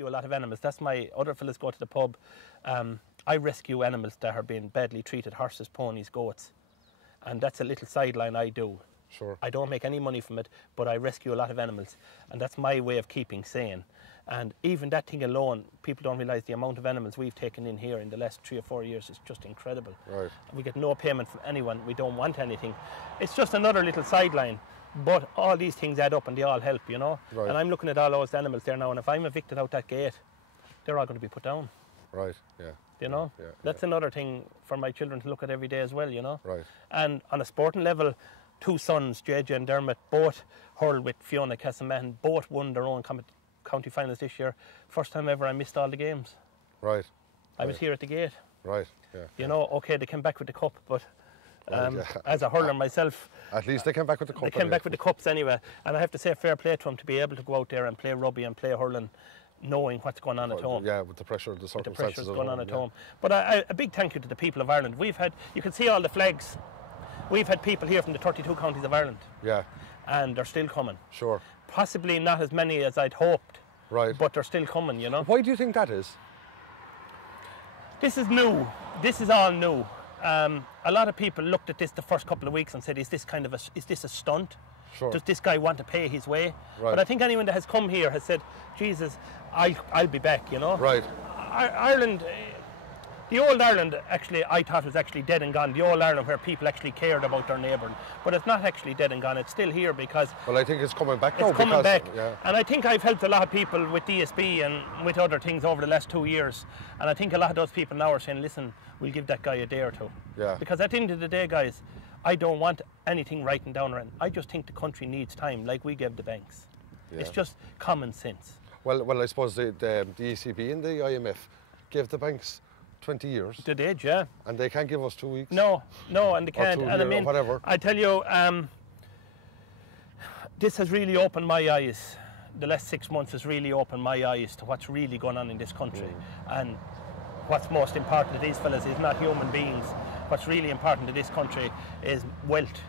rescue a lot of animals. That's my other fellas go to the pub. I rescue animals that are being badly treated, horses, ponies, goats. And that's a little sideline I do. Sure. I don't make any money from it, but I rescue a lot of animals. And that's my way of keeping sane. And even that thing alone, people don't realise the amount of animals we've taken in here in the last 3 or 4 years is just incredible. Right. We get no payment from anyone. We don't want anything. It's just another little sideline. But all these things add up and they all help, you know. Right. And I'm looking at all those animals there now, and if I'm evicted out that gate, they're all going to be put down. Right, yeah. You know? Yeah, That's another thing for my children to look at every day as well, you know. Right. And on a sporting level, 2 sons, JJ and Dermot, both hurled with Fiona Castlemahan, both won their own county finals this year. First time ever I missed all the games. Right. I was here at the gate. Right, yeah. You know, okay, they came back with the cup, but as a hurler myself... At least they came back with the cup. They came back with the cups anyway. And I have to say fair play to them to be able to go out there and play rugby and play hurling, knowing what's going on at home. Yeah, with the pressure of the circumstances. The pressure's going on at home. But a big thank you to the people of Ireland. We've had, you can see all the flags. We've had people here from the 32 counties of Ireland. Yeah. And they're still coming. Sure. Possibly not as many as I'd hoped. Right. But they're still coming, you know. Why do you think that is? This is new. This is all new. A lot of people looked at this the first couple of weeks and said, is this a stunt? Sure. Does this guy want to pay his way? Right. But I think anyone that has come here has said, Jesus, I'll be back, you know. Right. Ireland, the old Ireland, actually, I thought was actually dead and gone. The old Ireland where people actually cared about their neighbour. But it's not actually dead and gone. It's still here because... Well, I think it's coming back now. It's coming back. Yeah. And I think I've helped a lot of people with DSB and with other things over the last 2 years. And I think a lot of those people now are saying, listen, we'll give that guy a day or two. Yeah. Because at the end of the day, guys, I don't want anything writing down around. I just think the country needs time, like we gave the banks. Yeah. It's just common sense. Well, I suppose the ECB and the IMF gave the banks 20 years. They did, yeah. And they can't give us 2 weeks. No, and they can't. And I mean, whatever. I tell you, this has really opened my eyes. The last 6 months has really opened my eyes to what's really going on in this country. And what's most important to these fellas is not human beings. What's really important to this country is wealth.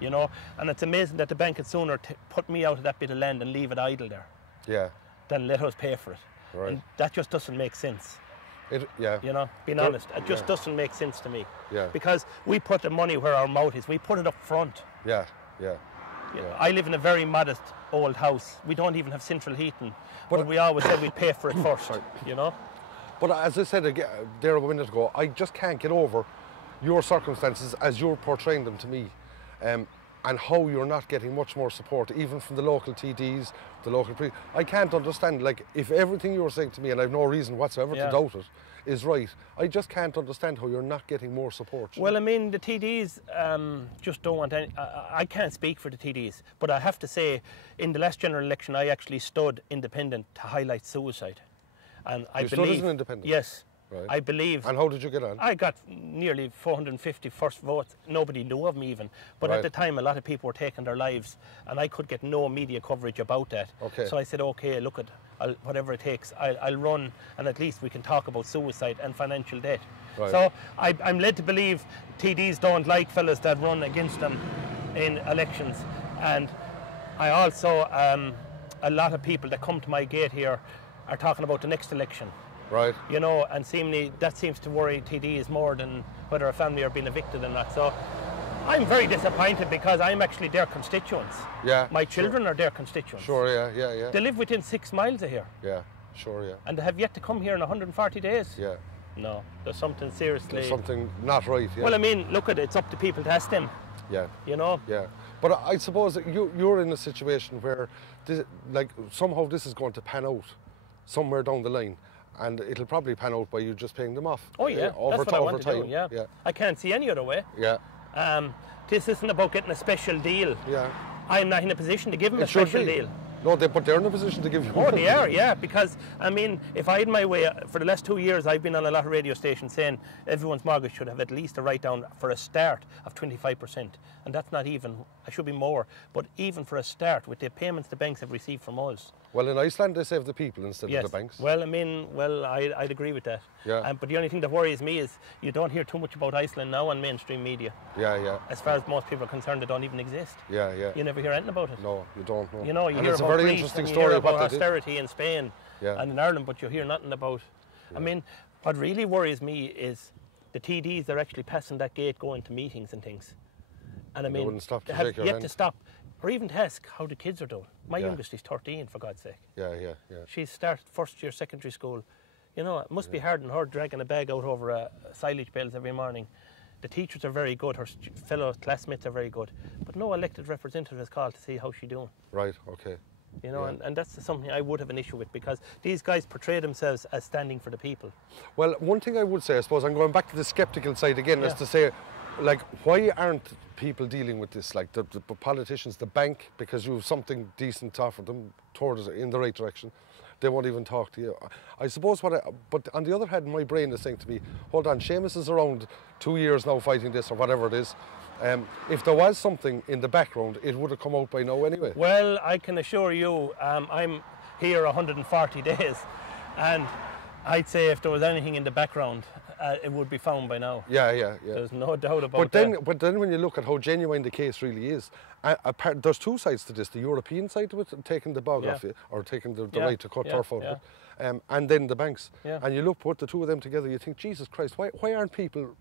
You know, and it's amazing that the bank would sooner put me out of that bit of land and leave it idle there. Yeah. Than let us pay for it. Right. And that just doesn't make sense. Yeah. You know, being honest, it just doesn't make sense to me. Yeah. Because we put the money where our mouth is. We put it up front. Yeah. I live in a very modest old house. We don't even have central heating. But we always said we'd pay for it first, you know? But as I said there a minute ago, I just can't get over your circumstances as you're portraying them to me. And how you're not getting much more support, even from the local TDs, the local... I can't understand, like, if everything you're saying to me, and I've no reason whatsoever to doubt it, is right, I just can't understand how you're not getting more support. Well, I mean, the TDs just don't want any... I can't speak for the TDs, but I have to say, in the last general election, I actually stood independent to highlight suicide. And I stood as an independent? Yes. Right. I believe... And how did you get on? I got nearly 450 first votes. Nobody knew of me even. But at the time, a lot of people were taking their lives, and I could get no media coverage about that. Okay. So I said, okay, look, whatever it takes, I'll run, and at least we can talk about suicide and financial debt. Right. So I'm led to believe TDs don't like fellas that run against them in elections. And I also, a lot of people that come to my gate here are talking about the next election. Right. You know, and seemingly that seems to worry TDs more than whether a family are being evicted or not. So I'm very disappointed because I'm actually their constituents. Yeah. My children are their constituents. Sure, yeah. They live within 6 miles of here. Yeah, sure, yeah. And they have yet to come here in 140 days. Yeah. No, there's something seriously... There's something not right, yeah. Well, I mean, look at it, it's up to people to ask them. Yeah. You know? Yeah. But I suppose that you're in a situation where, somehow this is going to pan out somewhere down the line. And it'll probably pan out by you just paying them off. Oh yeah, over that's what I want to time. do, yeah. I can't see any other way. Yeah. This isn't about getting a special deal. Yeah. I'm not in a position to give them a special deal. No, but they're in a position to give you one. Oh, they are, yeah, because, I mean, if I had my way, for the last 2 years, I've been on a lot of radio stations saying everyone's mortgage should have at least a write-down for a start of 25%. And that's not even, I should be more, but even for a start, with the payments the banks have received from us. Well, in Iceland, they save the people instead of the banks. Well, I mean, I'd agree with that. Yeah. But the only thing that worries me is you don't hear too much about Iceland now on mainstream media. Yeah. As far as most people are concerned, they don't even exist. Yeah. You never hear anything about it. No, you don't know. You know, you and hear it's about a very Greece, interesting and story you hear about what they did. austerity in Spain. Yeah. and in Ireland, but you hear nothing about. I mean, what really worries me is the TDs are actually passing that gate going to meetings and things. And I mean, wouldn't stop to they have shake your yet hand. to stop, or even to ask how the kids are doing. My Yeah. youngest is 13, for God's sake. Yeah. She's started first year secondary school. You know, it must be hard on her dragging a bag out over silage bales every morning. The teachers are very good, her fellow classmates are very good, but no elected representative is called to see how she's doing. Right, okay. You know, and that's something I would have an issue with, because these guys portray themselves as standing for the people. Well, one thing I would say, I suppose, I'm going back to the sceptical side again, is to say, like, why aren't people dealing with this? Like, the politicians, the bank, because you have something decent to offer them towards in the right direction, they won't even talk to you. I suppose but on the other hand, my brain is saying to me, hold on, Seamus is around 2 years now fighting this, or whatever it is. If there was something in the background, it would have come out by now anyway. Well, I can assure you, I'm here 140 days, and I'd say if there was anything in the background, it would be found by now. Yeah. There's no doubt about that. But then when you look at how genuine the case really is, there's two sides to this. The European side to it, taking the bog off you, or taking the right to cut turf out of it, and then the banks. Yeah. And you put the two of them together, you think, Jesus Christ, why aren't people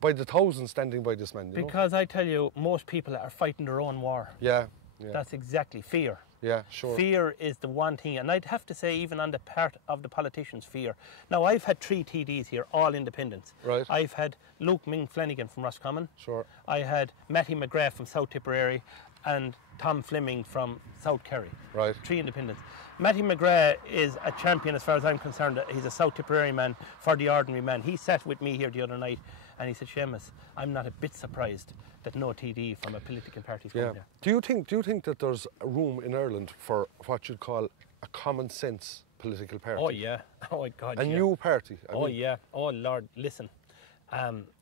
by the thousands standing by this man? Because I tell you, most people are fighting their own war. Yeah. That's exactly fear. Yeah, sure. Fear is the one thing, and I'd have to say, even on the part of the politicians, fear. Now, I've had 3 TDs here, all independents. Right. I've had Luke Ming Flanagan from Roscommon. Sure. I had Matty McGrath from South Tipperary, and Tom Fleming from South Kerry. Right. 3 independents. Matty McGrath is a champion as far as I'm concerned. He's a South Tipperary man for the ordinary man. He sat with me here the other night and he said, Seamus, I'm not a bit surprised that no TD from a political party is coming there. Do you think that there's room in Ireland for what you'd call a common sense political party? Oh yeah. Oh my God. A new party. Oh yeah. Oh Lord, listen.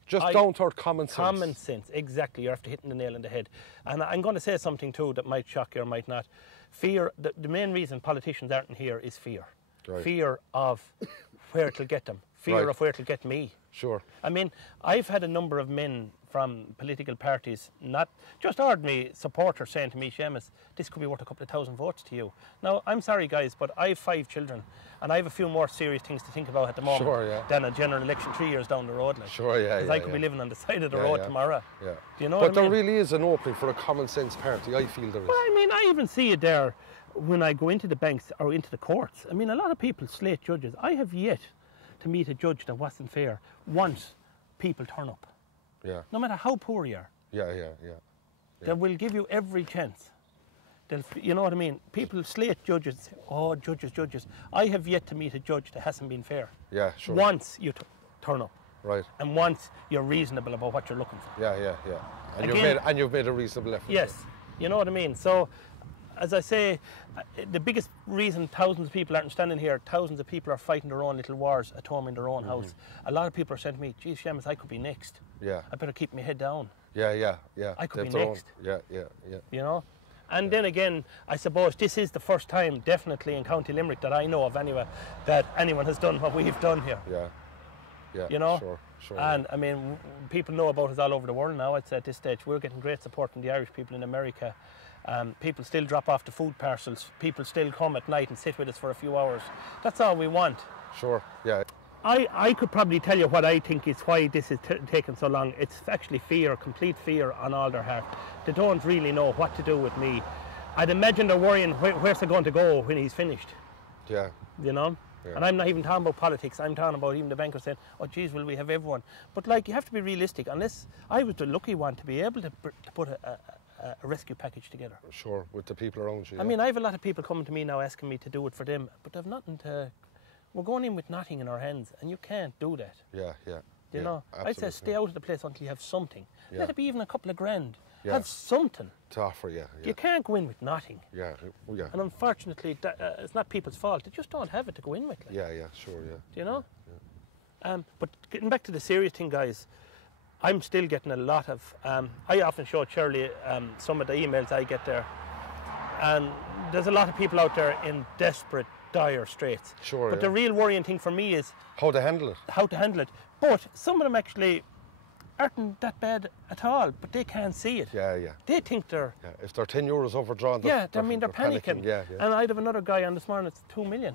Just down to common sense. Common sense, exactly. You're after hitting the nail on the head. And I'm going to say something too that might shock you or might not. Fear, the main reason politicians aren't here is fear. Right. Fear of where it'll get them. Fear of where it'll get me. Sure. I mean, I've had a number of men from political parties, not just ordinary supporters, saying to me, Seamus, this could be worth a couple of thousand votes to you. Now, I'm sorry guys, but I have 5 children and I have a few more serious things to think about at the moment than a general election 3 years down the road. Like. Sure, yeah. Because I could be living on the side of the road tomorrow. Yeah. Do you know but what I mean? there really is an opening for a common sense party, I feel there is. Well, I mean, I even see it there when I go into the banks or into the courts. I mean, a lot of people slate judges. I have yet to meet a judge that wasn't fair once people turn up. Yeah. No matter how poor you are. Yeah. They will give you every chance. You know what I mean? People slate judges and say, oh, judges. I have yet to meet a judge that hasn't been fair. Yeah, sure. Once you turn up. Right. And once you're reasonable about what you're looking for. Yeah. And you've made a reasonable effort. Yes. You know what I mean? So, as I say, the biggest reason thousands of people aren't standing here, thousands of people are fighting their own little wars at home in their own house. A lot of people are saying to me, geez, Seamus, I could be next. Yeah. I better keep my head down. Yeah. I could be next. Yeah. You know? And then again, I suppose this is the first time, definitely in County Limerick, that I know of anyway, that anyone has done what we've done here. Yeah. You know? Sure. And I mean, people know about us all over the world now. I'd say at this stage, we're getting great support from the Irish people in America. People still drop off the food parcels. People still come at night and sit with us for a few hours. That's all we want. Sure, yeah. I could probably tell you what I think is why this is taking so long. It's actually fear, complete fear on all their heart. They don't really know what to do with me. I'd imagine they're worrying where's it going to go when he's finished. Yeah. You know? Yeah. And I'm not even talking about politics. I'm talking about even the bankers saying, oh, geez, will we have everyone? But, like, you have to be realistic. Unless I was the lucky one to be able to put a rescue package together. Sure, with the people around you. I mean, I have a lot of people coming to me now asking me to do it for them, but they've nothing to... We're going in with nothing in our hands, and you can't do that. Yeah. You know? I'd say stay out of the place until you have something. Yeah. Let it be even a couple of grand. Yeah. Have something. To offer, yeah. You can't go in with nothing. Yeah. And unfortunately, it's not people's fault. They just don't have it to go in with. Like. Yeah, sure, yeah. Do you know? Yeah. But getting back to the serious thing, guys, I'm still getting a lot of... I often show Shirley some of the emails I get there. And there's a lot of people out there in desperate, dire straits. Sure, But the real worrying thing for me is... How to handle it. But some of them actually aren't that bad at all, but they can't see it. Yeah. They think they're... Yeah. If they're 10 euros overdrawn, they're panicking. Yeah. And I'd have another guy on this morning, it's 2 million.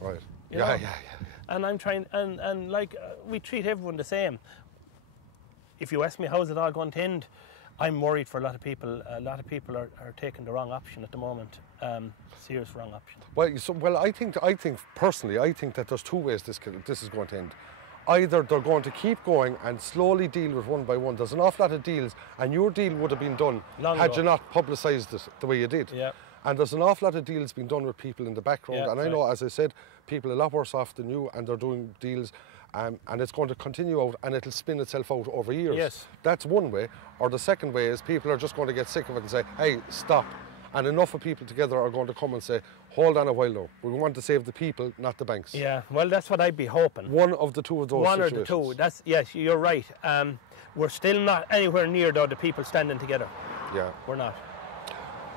Right. You Yeah, know? yeah, yeah. And I'm trying, and like, we treat everyone the same. If you ask me how's it all going to end, I'm worried for a lot of people. A lot of people are taking the wrong option at the moment. Serious wrong option. Well, I think personally, I think that there's two ways this is going to end. Either they're going to keep going and slowly deal with one by one. There's an awful lot of deals, and your deal would have been done had you not publicised it the way you did. Yeah. And there's an awful lot of deals being done with people in the background. Yeah, and I know, as I said, people a lot worse off than you, and they're doing deals. And it's going to continue out, and it'll spin itself out over years. Yes. That's one way. Or the second way is people are just going to get sick of it and say, hey, stop. And enough of people together are going to come and say, hold on a while now. We want to save the people, not the banks. Yeah, well, that's what I'd be hoping. One of the two of those One situations. or the two. That's, yes, you're right. We're still not anywhere near, though, the people standing together. Yeah. We're not.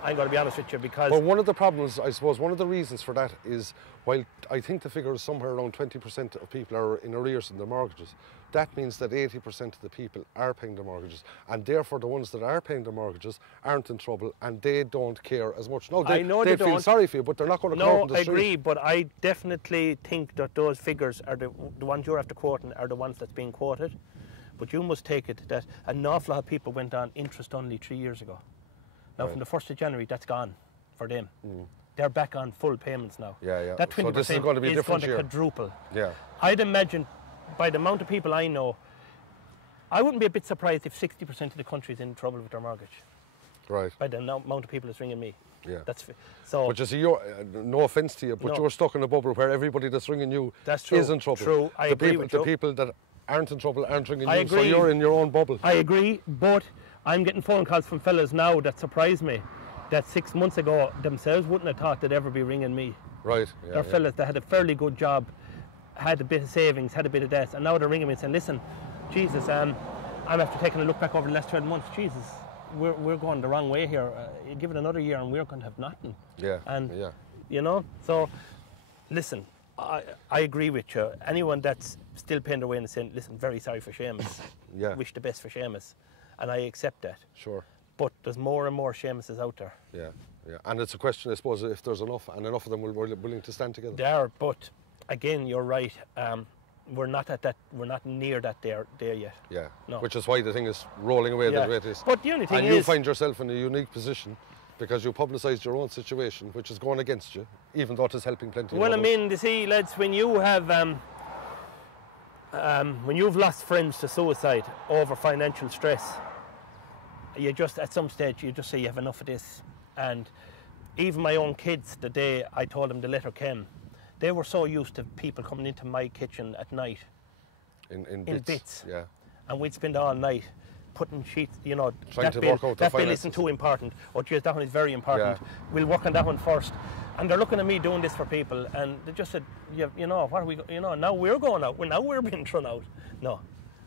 I'm going to be honest with you, because... Well, one of the problems, I suppose, one of the reasons for that is, while I think the figure is somewhere around 20% of people are in arrears in their mortgages, that means that 80% of the people are paying their mortgages, and therefore the ones that are paying their mortgages aren't in trouble, and they don't care as much. No, I know they they feel don't. sorry for you, but they're not going to come out on the No, I street. agree, but I definitely think that those figures are the ones you're after quoting are the ones that's being quoted. But you must take it that an awful lot of people went on interest only 3 years ago. Now, from the 1st of January, that's gone for them. They're back on full payments now. Yeah, yeah. That 20% So this is going to be a different year. quadruple. Yeah. I'd imagine, by the amount of people I know, I wouldn't be a bit surprised if 60% of the country is in trouble with their mortgage. Right. By the amount of people that's ringing me. Yeah. So. But you see, no offence to you, but you're stuck in a bubble where everybody that's ringing you is in trouble. True, I agree with you. The people that aren't in trouble aren't ringing I you, agree. so you're in your own bubble. I agree, but I'm getting phone calls from fellas now that surprise me, that 6 months ago themselves wouldn't have thought they'd ever be ringing me. Right. Yeah, They're fellas that had a fairly good job, had a bit of savings, had a bit of debt, and now they're ringing me and saying, listen, Jesus, I'm after taking a look back over the last 12 months, Jesus, we're going the wrong way here. Give it another year and we're going to have nothing. Yeah. And, yeah. you know, so, listen, I agree with you. Anyone that's still paying their way and saying, listen, very sorry for Seamus. Yeah. Wish the best for Seamus. And I accept that. Sure. But there's more and more Seamuses out there. Yeah, yeah. And it's a question, I suppose, if there's enough, and enough of them are willing to stand together. There are, but again, you're right. We're not at that. We're not near that there yet. Yeah. No. Which is why the thing is rolling away the way it is. But the only thing and is, you find yourself in a unique position because you publicised your own situation, which is going against you, even though it is helping plenty. Well, of I mean, you see, lads, when you have when you've lost friends to suicide over financial stress, you just at some stage you just say you have enough of this. And even my own kids, the day I told them the letter came, they were so used to people coming into my kitchen at night in bits. Yeah. And we'd spend all night putting sheets, you know, Trying to work out the that bill finances. isn't too important. Oh, geez, that one is very important. Yeah. We'll work on that one first. And they're looking at me doing this for people, and they just said, you know, what are we, you know, now we're going out. Now we're being thrown out. No,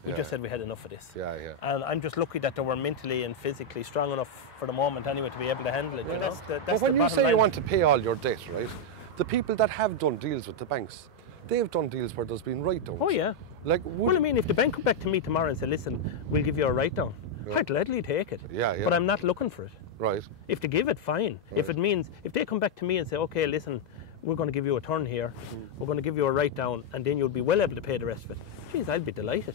we just said we had enough of this. Yeah, yeah. And I'm just lucky that they were mentally and physically strong enough for the moment anyway to be able to handle it. Well, you know? but when you say you want to pay all your debt, right? The people that have done deals with the banks, they've done deals where there's been write-downs. Oh yeah. Like, well, I mean, if the bank come back to me tomorrow and say, listen, we'll give you a write-down, I'd gladly take it. Yeah, yeah. But I'm not looking for it. Right. If they give it, fine. Right. If it means, if they come back to me and say, okay, listen, we're going to give you a turn here, we're going to give you a write-down, and then you'll be well able to pay the rest of it. Geez, I'll be delighted.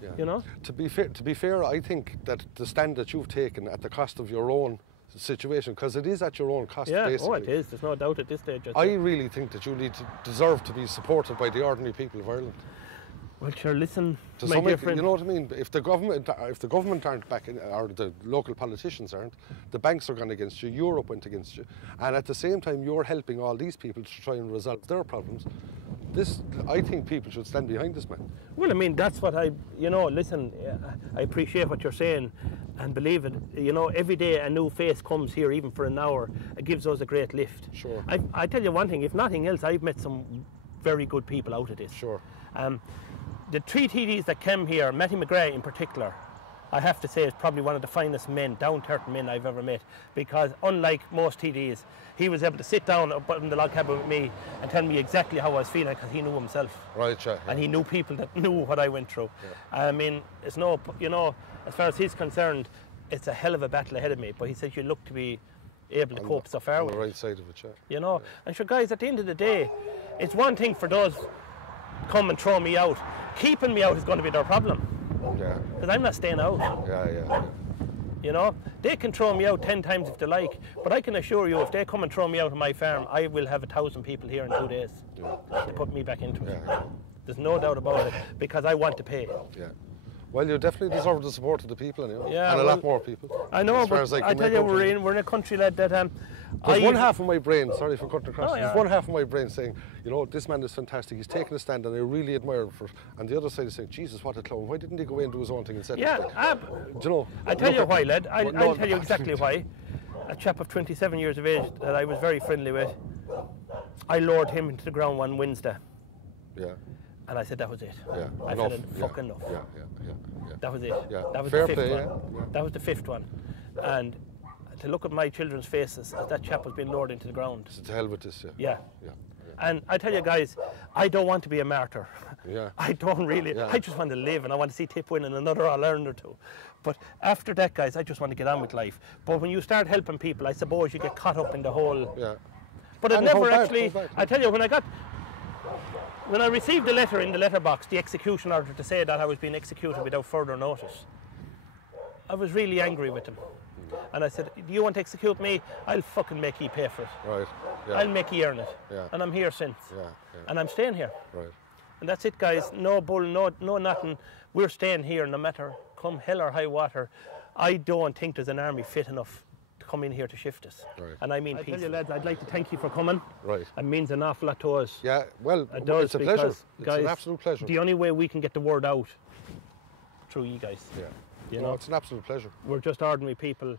Yeah. You know? To be fair, I think that the stand that you've taken at the cost of your own situation, because it is at your own cost, Yeah, basically. oh, it is. There's no doubt at this stage. I really think that you deserve to be supported by the ordinary people of Ireland. Well, sure, listen, To my some dear extent, friend. you know what I mean? If the government aren't backing, or the local politicians aren't, the banks are going against you, Europe went against you, and at the same time you're helping all these people to try and resolve their problems. I think people should stand behind this man. Well, I mean, that's what listen, I appreciate what you're saying, and believe it, you know, every day a new face comes here, even for an hour, it gives us a great lift. Sure. I tell you one thing, if nothing else, I've met some very good people out of this. Sure. The three TDs that came here, Matty McGrath in particular, I have to say is probably one of the finest men, down-to-earth men I've ever met, because unlike most TDs, he was able to sit down up in the log cabin with me and tell me exactly how I was feeling, because he knew himself. Right, yeah. And he knew people that knew what I went through. Yeah. I mean, it's no, you know, as far as he's concerned, it's a hell of a battle ahead of me, but he says you look to be able to cope so far on with the it. right side of it, yeah. You know, and sure, guys, at the end of the day, it's one thing for those come and throw me out. Keeping me out is going to be their problem. Yeah, Because I'm not staying out. yeah. You know, they can throw me out 10 times if they like, but I can assure you, if they come and throw me out of my farm, I will have 1,000 people here in 2 days to put me back into it. Yeah. There's no doubt about it, because I want to pay. Yeah. Well, you definitely deserve the support of the people anyway, Yeah, and a well, lot more people. I know, as far but as I I can tell make you, out from we're in a country, lad, that There's one half of my brain, sorry for cutting across, Oh, yeah. there's one half of my brain saying, you know, this man is fantastic, he's taken a stand and I really admire him for it. And the other side is saying, Jesus, what a clown, why didn't he go in and do his own thing instead? Yeah, Do you know? I tell you look why, at- lad. well, I'll tell you exactly why. A chap of 27 years of age that I was very friendly with, I lowered him into the ground one Wednesday, Yeah, and I said that was it. yeah. I enough. said fucking enough. Yeah. That was it. Yeah. That was Fair the fifth play, one. yeah. That was the fifth one. And to look at my children's faces as that chap was being lowered into the ground. To hell with this, Yeah. Yeah. And I tell you guys, I don't want to be a martyr. Yeah. I don't really. Yeah. I just want to live, and I want to see Tip win in another All-Ireland or two. But after that, guys, I just want to get on with life. But when you start helping people, I suppose you get caught up in the whole. Yeah. But it And never hold back, actually. hold back. I tell you, when I received the letter in the letterbox, the execution order to say that I was being executed without further notice, I was really angry with them. And I said, do you want to execute me? I'll fucking make you pay for it. Right. Yeah. I'll make you earn it. Yeah. And I'm here since. Yeah. And I'm staying here. Right. And that's it, guys. No bull, no nothing. We're staying here no matter come hell or high water. I don't think there's an army fit enough to come in here to shift us. Right. And I mean, I tell you, lads, I'd like to thank you for coming. Right. It means an awful lot to us. Yeah, well, It does, it's a pleasure. because, It's guys, an absolute pleasure. The only way we can get the word out through you guys. Yeah. You No, know, it's an absolute pleasure. we're just ordinary people